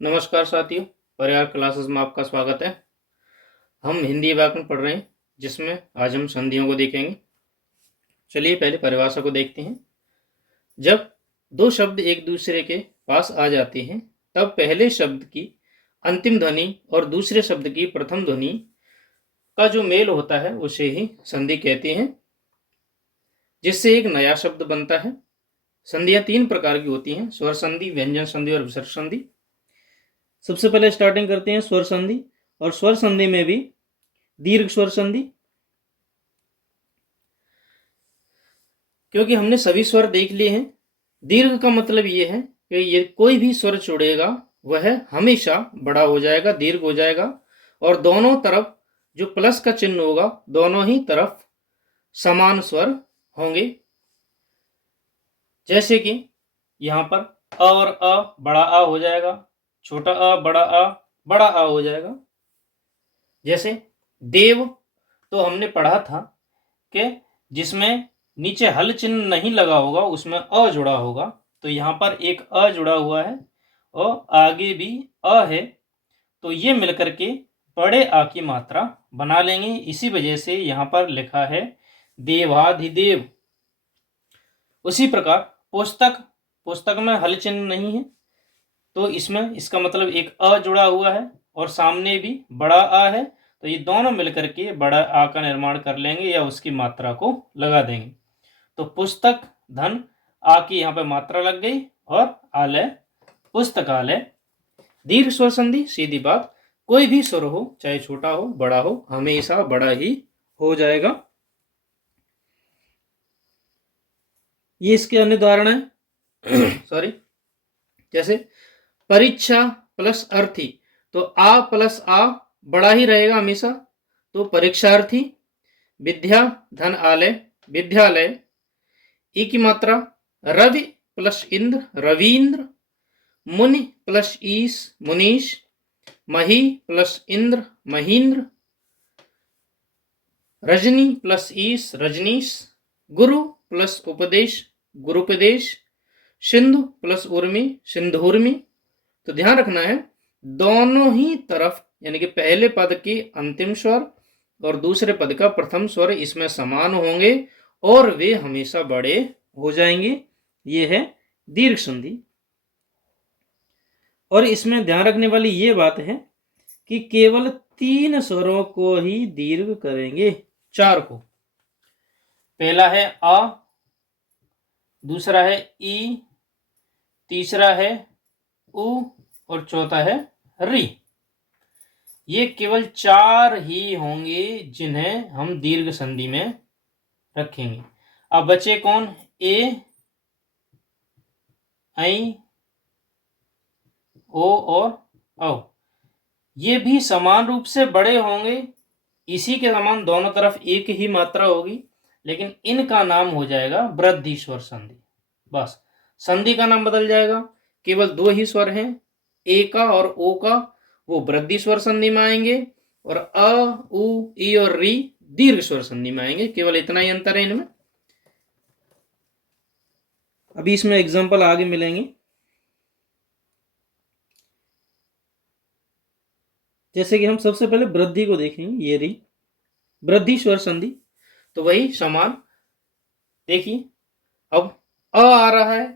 नमस्कार साथियों, परिवार क्लासेस में आपका स्वागत है। हम हिंदी व्याकरण पढ़ रहे हैं, जिसमें आज हम संधियों को देखेंगे। चलिए पहले परिभाषा को देखते हैं। जब दो शब्द एक दूसरे के पास आ जाते हैं, तब पहले शब्द की अंतिम ध्वनि और दूसरे शब्द की प्रथम ध्वनि का जो मेल होता है उसे ही संधि कहते हैं, जिससे एक नया शब्द बनता है। संधियां तीन प्रकार की होती हैं: स्वर संधि, व्यंजन संधि और विसर्ग संधि। सबसे पहले स्टार्टिंग करते हैं स्वर संधि। और स्वर संधि में भी दीर्घ स्वर संधि, क्योंकि हमने सभी स्वर देख लिए हैं। दीर्घ का मतलब ये है कि ये कोई भी स्वर छोड़ेगा वह हमेशा बड़ा हो जाएगा, दीर्घ हो जाएगा, और दोनों तरफ जो प्लस का चिन्ह होगा दोनों ही तरफ समान स्वर होंगे। जैसे कि यहाँ पर अ और अ, बड़ा आ हो जाएगा, छोटा अ, बड़ा आ हो जाएगा। जैसे देव, तो हमने पढ़ा था कि जिसमें नीचे हल चिन्ह नहीं लगा होगा उसमें अ जुड़ा होगा, तो यहाँ पर एक अ जुड़ा हुआ है और आगे भी अ है, तो ये मिलकर के बड़े आ की मात्रा बना लेंगे। इसी वजह से यहाँ पर लिखा है देवाधिदेव। उसी प्रकार पुस्तक, पुस्तक में हल चिन्ह नहीं है, तो इसमें इसका मतलब एक अ जुड़ा हुआ है और सामने भी बड़ा आ है, तो ये दोनों मिलकर के बड़ा आ का निर्माण कर लेंगे या उसकी मात्रा को लगा देंगे। तो पुस्तक धन आ की यहाँ पे मात्रा लग गई और आलय पुस्तकालय। दीर्घ स्वर संधि, सीधी बात, कोई भी स्वर हो, चाहे छोटा हो बड़ा हो, हमेशा बड़ा ही हो जाएगा। ये इसके अन्य उदाहरण है सॉरी, जैसे परीक्षा प्लस अर्थी, तो आ प्लस आ बड़ा ही रहेगा हमेशा, तो परीक्षार्थी। विद्या धन आलय, विद्यालय। ई की मात्रा रवि प्लस इंद्र, रवींद्र। मुनि प्लस ईश, मुनीश। मही प्लस इंद्र, महींद्र। रजनी प्लस ईश, रजनीश। गुरु प्लस उपदेश, गुरुपदेश। सिंधु प्लस उर्मी, सिंधुर्मी। तो ध्यान रखना है, दोनों ही तरफ यानी कि पहले पद के अंतिम स्वर और दूसरे पद का प्रथम स्वर इसमें समान होंगे और वे हमेशा बड़े हो जाएंगे। ये है दीर्घ संधि। और इसमें ध्यान रखने वाली ये बात है कि केवल 3 स्वरों को ही दीर्घ करेंगे, 4 को। पहला है आ, दूसरा है ई, तीसरा है उ और चौथा है री। ये केवल 4 ही होंगे जिन्हें हम दीर्घ संधि में रखेंगे। अब बचे कौन? ए, ऐ, ओ और औ। ये भी समान रूप से बड़े होंगे, इसी के समान दोनों तरफ एक ही मात्रा होगी, लेकिन इनका नाम हो जाएगा वृद्धि स्वर संधि। बस, संधि का नाम बदल जाएगा। केवल 2 ही स्वर हैं, ए का और ओ का, वो वृद्धि स्वर संधि में आएंगे, और अ, उ, ई और री दीर्घ स्वर संधि में आएंगे। केवल इतना ही अंतर है इनमें। अभी इसमें एग्जाम्पल आगे मिलेंगे। जैसे कि हम सबसे पहले वृद्धि को देखेंगे, ये रही वृद्धि स्वर संधि। तो वही समान, देखिए अब अ आ रहा है,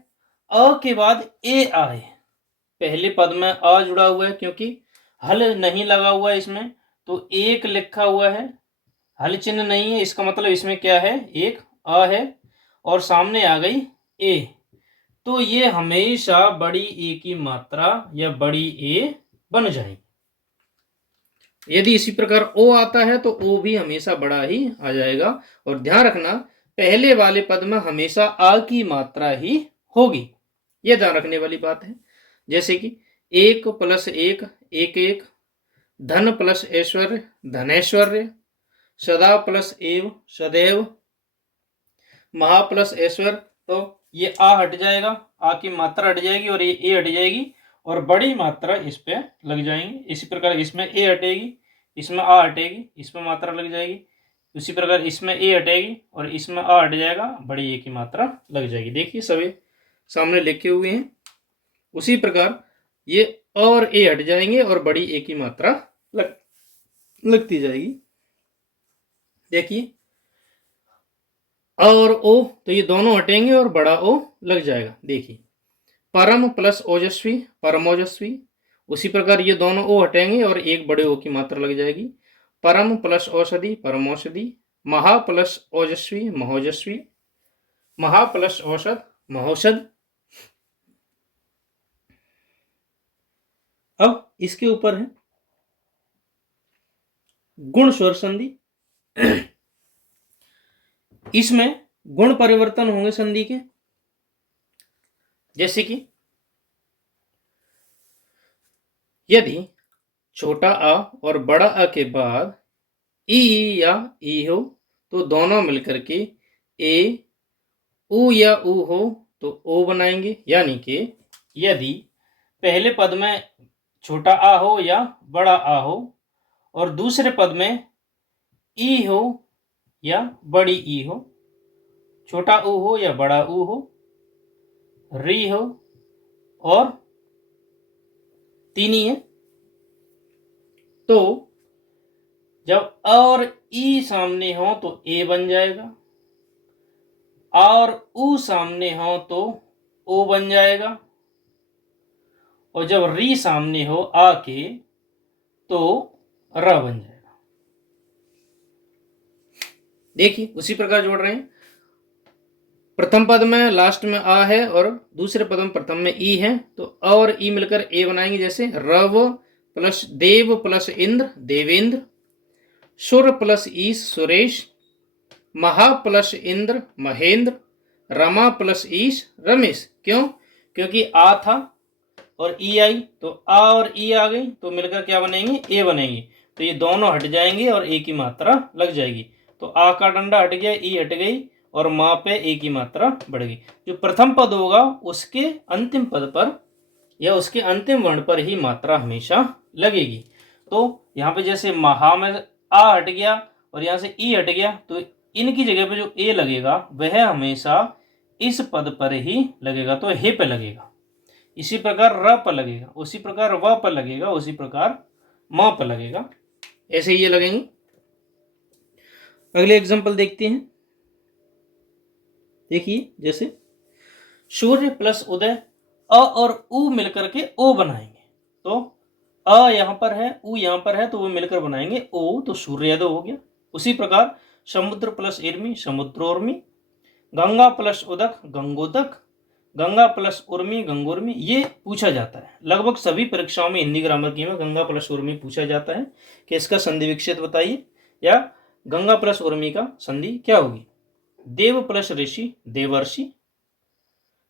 अ के बाद ए आए। पहले पद में अ जुड़ा हुआ है क्योंकि हल नहीं लगा हुआ है इसमें, तो एक लिखा हुआ है, हल चिन्ह नहीं है, इसका मतलब इसमें क्या है, एक अ है और सामने आ गई ए, तो ये हमेशा बड़ी ए की मात्रा या बड़ी ए बन जाएगी। यदि इसी प्रकार ओ आता है तो ओ भी हमेशा बड़ा ही आ जाएगा। और ध्यान रखना, पहले वाले पद में हमेशा आ की मात्रा ही होगी, यह ध्यान रखने वाली बात है। जैसे कि 1 प्लस 1, एक एक। धन प्लस ऐश्वर्य, धनैश्वर्य। सदा प्लस एव, सदैव। महा प्लस ऐश्वर्य, तो ये आ हट जाएगा, आ की मात्रा हट जाएगी और ये ए हट जाएगी और बड़ी मात्रा इस पे लग जाएंगी। इसी प्रकार इसमें ए हटेगी, इसमें आ हटेगी, इसमें मात्रा लग जाएगी। उसी प्रकार इसमें ए हटेगी और इसमें आ हट जाएगा, बड़ी ए की मात्रा लग जाएगी। देखिए सभी सामने लिखे हुए हैं। उसी प्रकार ये और ए हट जाएंगे और बड़ी ए की मात्रा लगती जाएगी। देखिए और ओ, तो ये दोनों हटेंगे और बड़ा ओ लग जाएगा। देखिए परम प्लस ओजस्वी परमोजस्वी, उसी प्रकार ये दोनों ओ हटेंगे और एक बड़े ओ की मात्रा लग जाएगी। परम प्लस औषधि परमौषधि, महा प्लस ओजस्वी महोजस्वी, महा प्लस औषध महोषध। अब इसके ऊपर है गुण स्वर संधि। इसमें गुण परिवर्तन होंगे संधि के, जैसे कि यदि छोटा आ और बड़ा आ के बाद ई या ई हो तो दोनों मिलकर के ए, उ या उ हो तो ओ बनाएंगे। यानी कि यदि पहले पद में छोटा आ हो या बड़ा आ हो और दूसरे पद में ई हो या बड़ी ई हो, छोटा उ हो या बड़ा उ हो, री हो और तीन ही है, तो जब और ई सामने हो तो ए बन जाएगा, और उ सामने हो तो ओ बन जाएगा, और जब री सामने हो आ के तो र बन जाएगा। देखिए उसी प्रकार जोड़ रहे हैं। प्रथम पद में लास्ट में आ है और दूसरे पद में प्रथम में ई है, तो अ और ई मिलकर ए बनाएंगे। जैसे रव प्लस देव प्लस इंद्र देवेंद्र, सुर प्लस ईश सुरेश, महा प्लस इंद्र महेंद्र, रमा प्लस ईश रमेश। क्यों? क्योंकि आ था और ई आई, तो आ और ई आ गई तो मिलकर क्या बनेंगे? ए बनेंगे। तो ये दोनों हट जाएंगे और ए की मात्रा लग जाएगी। तो आ का डंडा हट गया, ई हट गई और माँ पे ए की मात्रा बढ़ गई। जो प्रथम पद होगा उसके अंतिम पद पर या उसके अंतिम वर्ण पर ही मात्रा हमेशा लगेगी। तो यहाँ पे जैसे महा में आ हट गया और यहाँ से ई हट गया, तो इनकी जगह पे जो ए लगेगा वह हमेशा इस पद पर ही लगेगा, तो हे पे लगेगा। इसी प्रकार र पर लगेगा, उसी प्रकार व पर लगेगा, उसी प्रकार म पर लगेगा। ऐसे ही ये लगेंगे। अगले एग्जांपल देखते हैं। देखिए जैसे सूर्य प्लस उदय, अ और उ मिलकर के ओ बनाएंगे। तो अ यहां पर है, उ यहां पर है, तो वो मिलकर बनाएंगे ओ, तो सूर्योदय हो गया। उसी प्रकार समुद्र प्लस इर्मी समुद्रोर्मी, गंगा प्लस उदक गंगोदक, गंगा प्लस उर्मी गंगोर्मी। ये पूछा जाता है लगभग सभी परीक्षाओं में, हिंदी ग्रामर की में गंगा प्लस उर्मी पूछा जाता है कि इसका संधि विच्छेद बताइए, या गंगा प्लस उर्मी का संधि क्या होगी। देव प्लस ऋषि देवर्षि,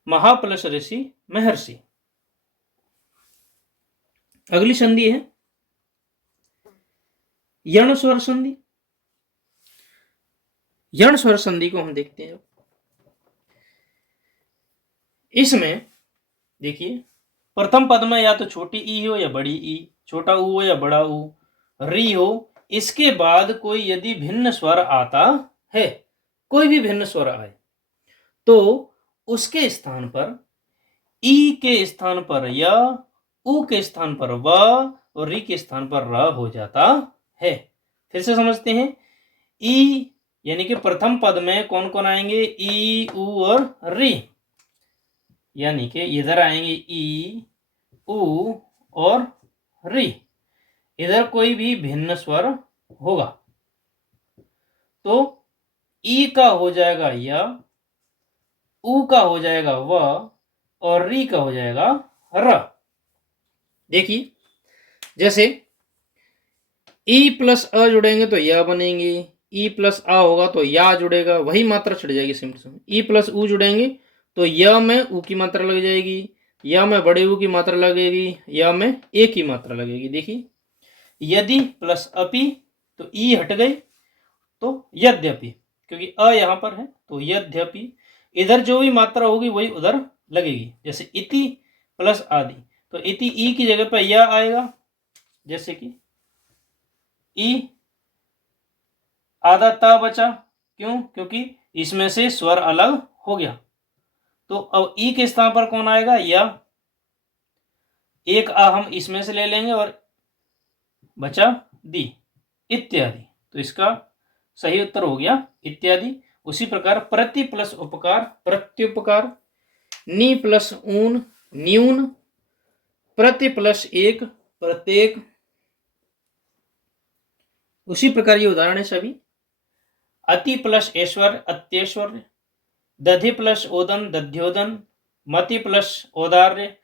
महा प्लस ऋषि महर्षि। अगली संधि है यण स्वर संधि। यण स्वर संधि को हम देखते हैं। इसमें देखिए प्रथम पद में या तो छोटी ई हो या बड़ी ई, छोटा ऊ हो या बड़ा ऊ, री हो, इसके बाद कोई यदि भिन्न स्वर आता है, कोई भी भिन्न स्वर आए, तो उसके स्थान पर ई के स्थान पर या ऊ के स्थान पर व और री के स्थान पर र हो जाता है। फिर से समझते हैं। ई यानी कि प्रथम पद में कौन कौन आएंगे? ई ऊ और री, यानी कि इधर आएंगे ई ऊ और री। इधर कोई भी भिन्न स्वर होगा तो ई का हो जाएगा या, ऊ का हो जाएगा व और री का हो जाएगा र। देखिए जैसे ई प्लस अ जुड़ेंगे तो या बनेंगे, ई प्लस आ होगा तो या जुड़ेगा, वही मात्रा छिड़ जाएगी सेम टू सेम। ई प्लस ऊ जुड़ेंगे तो य में ऊ की मात्रा लग जाएगी, या में बड़े ऊ की मात्रा लगेगी, या में ए की मात्रा लगेगी। देखिए यदि प्लस अपि तो ई हट गई तो यद्यपि, क्योंकि अ यहां पर है तो यद्यपि, इधर जो भी मात्रा होगी वही उधर लगेगी। जैसे इति प्लस आदि, तो इति ई की जगह पर या आएगा। जैसे कि ई आधा ता बचा, क्यों? क्योंकि इसमें से स्वर अलग हो गया। तो अब ई के स्थान पर कौन आएगा? या। एक आ हम इसमें से ले लेंगे और बचा दी, इत्यादि। तो इसका सही उत्तर हो गया इत्यादि। उसी प्रकार प्रति प्लस उपकार प्रत्युपकार, नि प्लस ऊन न्यून, प्रति प्लस एक प्रत्येक। उसी प्रकार ये उदाहरण है सभी। अति प्लस ऐश्वर्य अत्यैश्वर्य, दधि प्लस ओदन दध्योदन, मति प्लस औदार्य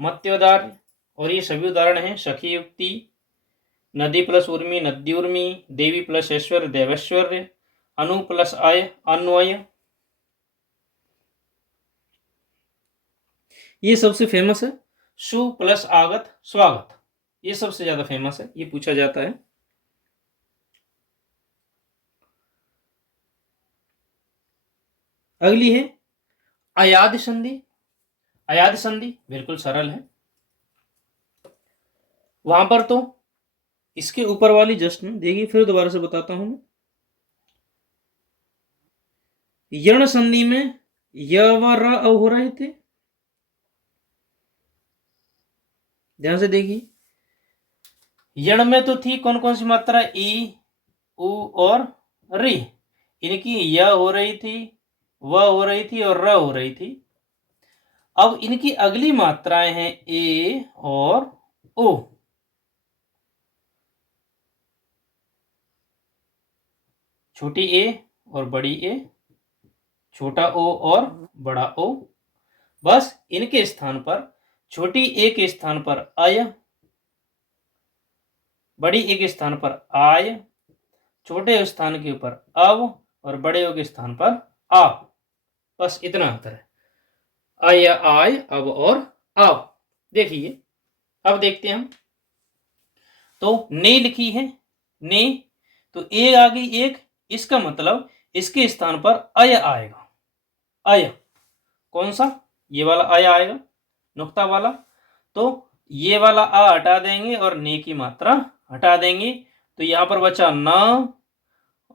मत्योदार्य। और ये सभी उदाहरण हैं सखी युक्ति। नदी प्लस उर्मी नद्युर्मी, देवी प्लस ऐश्वर्य देवैश्वर्य, अनु प्लस आय अन्वय। ये सबसे फेमस है। सु प्लस आगत स्वागत, ये सबसे ज्यादा फेमस है, ये पूछा जाता है। अगली है अयाद संधि। अयाद संधि बिल्कुल सरल है। वहां पर तो इसके ऊपर वाली जस्ट में देखिए, फिर दोबारा से बताता हूं। यण संधि में य व र हो रहे थे, ध्यान से देखिए। यण में तो थी कौन कौन सी मात्रा, ई उ और री। इनकी य हो रही थी, व हो रही थी और र हो रही थी। अब इनकी अगली मात्राएं हैं ए और ओ। छोटी ए और बड़ी ए, छोटा ओ और बड़ा ओ। बस इनके स्थान पर छोटी ए के स्थान पर अय, बड़ी ए के स्थान पर आय, छोटे स्थान के ऊपर अव और बड़े ओ के स्थान पर आ। बस इतना अंतर है, अय आय अब और आव। देखिए अब देखते हैं हम। तो ने लिखी है ने, तो ए आ गई एक, इसका मतलब इसके स्थान पर अय आएगा। अय कौन सा, ये वाला अय आएगा नुक्ता वाला। तो ये वाला आ हटा देंगे और ने की मात्रा हटा देंगे, तो यहां पर बचा न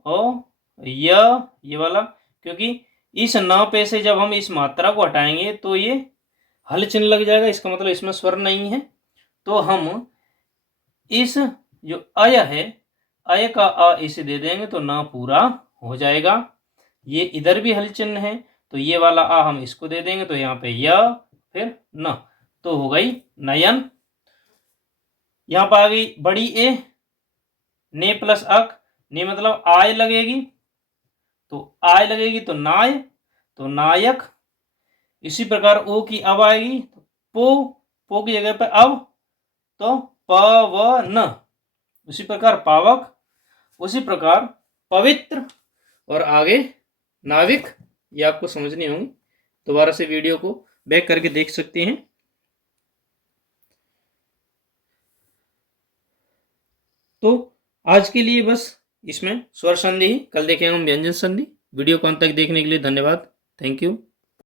और ये वाला। क्योंकि इस न पे से जब हम इस मात्रा को हटाएंगे तो ये हल चिन्ह लग जाएगा, इसका मतलब इसमें स्वर नहीं है। तो हम इस जो अय है, अय का अ इसे दे देंगे तो न पूरा हो जाएगा। ये इधर भी हल चिन्ह है, तो ये वाला आ हम इसको दे देंगे, तो यहाँ पे य फिर न, तो हो गई नयन। यहां पर आ गई बड़ी ए, ने प्लस अक, ने मतलब आय लगेगी, तो आय लगेगी तो नाय, तो नायक। इसी प्रकार ओ की अब आएगी, पो की जगह पे अब, तो पवन। उसी प्रकार पावक, उसी प्रकार पवित्र और आगे नाविक। ये आपको समझनी होंगी, दोबारा से वीडियो को बैक करके देख सकते हैं। तो आज के लिए बस इसमें स्वर संधि ही, कल देखेंगे हम व्यंजन संधि। वीडियो को अंत तक देखने के लिए धन्यवाद। Thank you.